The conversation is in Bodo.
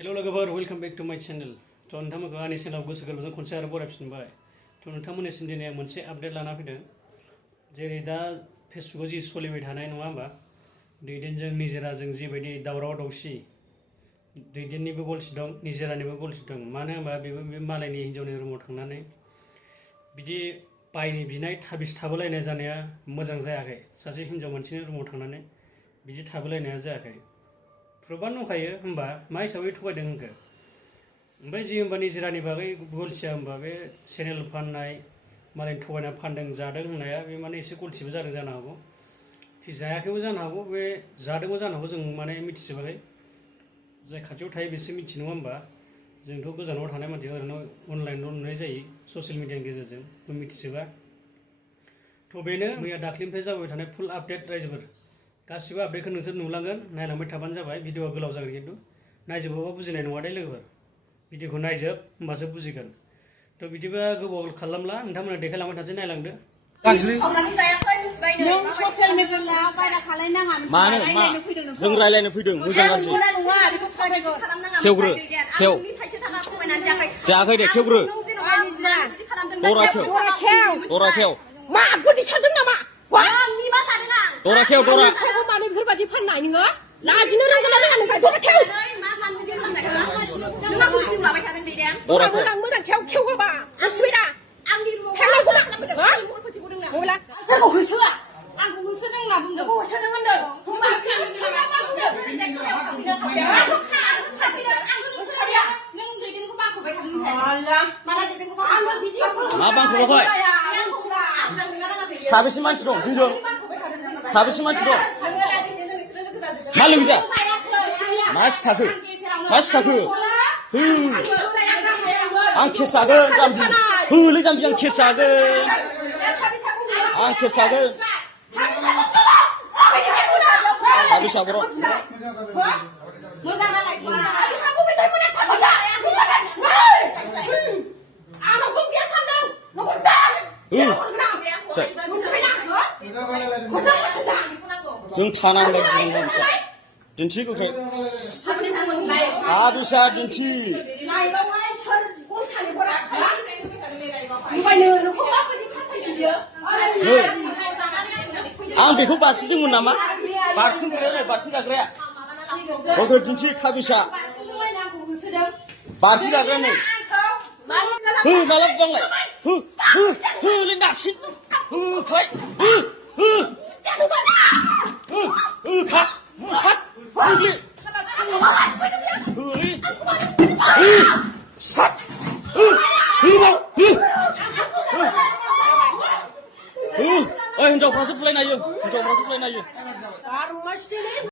Hello logover, welcome back to my channel. To नोंथांमोनखौ आंनि चेनेलाव गोसो गोरबोजों खनसे आरो बरायफिनबाय। To नोंथांमोननिसिम दिनै आं मोनसे आपडेट लाना फैदों। जेरै दा फेसबुकआव जि सोलिबाय थानाय नङा होमबा? दैदेनजों निजोराजों जिबायदि दावराव दावसि दैदेननिबो गलथि दं, निजोरानिबो गलथि दं। मानो होनबा बेबो बे मालायनि हिन्जावनि रुमाव थांनानै बिदि बायनि बिनाय थाबिस थाबोलायनाय जानाया मोजां जायाखै। सासे हिन्जाव मानसिनि रुमाव थांनानै बिदि थाबोलायनाया जायाखै। प्रुफआनो दंखायो होमबा मा हिसाबै थगायदों होनखो? ओमफ्राय जि होमबा निजोरानि बागै गलथिया होमबा बे चेनेल फाननाय मालायनि थगायना फानदों जादों होननाया बे माने एसे गलथिबो जादों जानो हागौ। जायाखैबो जानो हागौ, बे जादोंबो जानो हागौ, जों माने मिथिजोबाखै। जाय खाथियाव थायो बेसो मिथियो नङा होमबा? जोंथ' गोजानाव थानाय मानसि ओरैनो अनलाइनल' नुनाय जायो ससियेल मिडियानि गेजेरजों, जों मिथिजोबा। थ' बेनो मैया दाख्लिनिफ्राय जाबाय थानाय फुल आपडेट रायजोफोर। गासिबो आपडेटखौ नोंसोर नुलांगोन, नायलांबाय थाबानो जाबाय। भिडिअआ गोलाव जागोन खिन्थु नायजोबाबा बुजिनाय नङा दे लोगोफोर। भिडिअखौ नायजोब होमबासो बुजिगोन। थ' बिदिबा गोबाव खालामला, नोंथांमोना देखायलांबाय थानोसै, नायलांदो। नों ससियेल मिडियायाव बायना खालायनाङा। मानो मा जों रायलायनो फैदों मोजां गाज्रि। खेवग्रो खेव जायाखै दे खेवग्रो दरा खेव दरा खेव मा गोदै सानदों नामा? दरा खेव दरा मानो बेफोरबायदि फाननाय नोङो? लाजिनो रोंगोन ना रोङा नोंलाय? दरा खेव दरा खेव मोजां खेव खेवगोबा मिथिबाय दा? थांनांगौ ला मबाइला सोरखौ होसोआ? आंखौ होसोदों होनना बुंदों। होसोदों होनदों। मा बांखोबाय? साबेसे मानसि दं जोंजों? साबेसे मानसि दं? मा लोगोजा? मा सिथाखो? मा सिथाखो? आं केस जागोन जाम्बि। होलै जाम्बि आं केस जागोन। आं केस जागोन। साबेसे बर'? जों थानांबाय जिबन दिन्थि गोख्रै साबेसा दिन्थि आं बेखौ बारसिदोंमोन नामा? बारसिनग्राया बारसिन जाग्राया होदो दिन्थि थाबिसा बारसिन जाग्राया नै हो माला बुंलाय हो हो होलै नारसिन होखाय हो हो हो होखा बुथार होलै होलै हो सात हो होबाव हो हो ओइ हिनजावफ्रासो बुलायनो हायो, हिनजावफ्रासो बुलायनो हायो।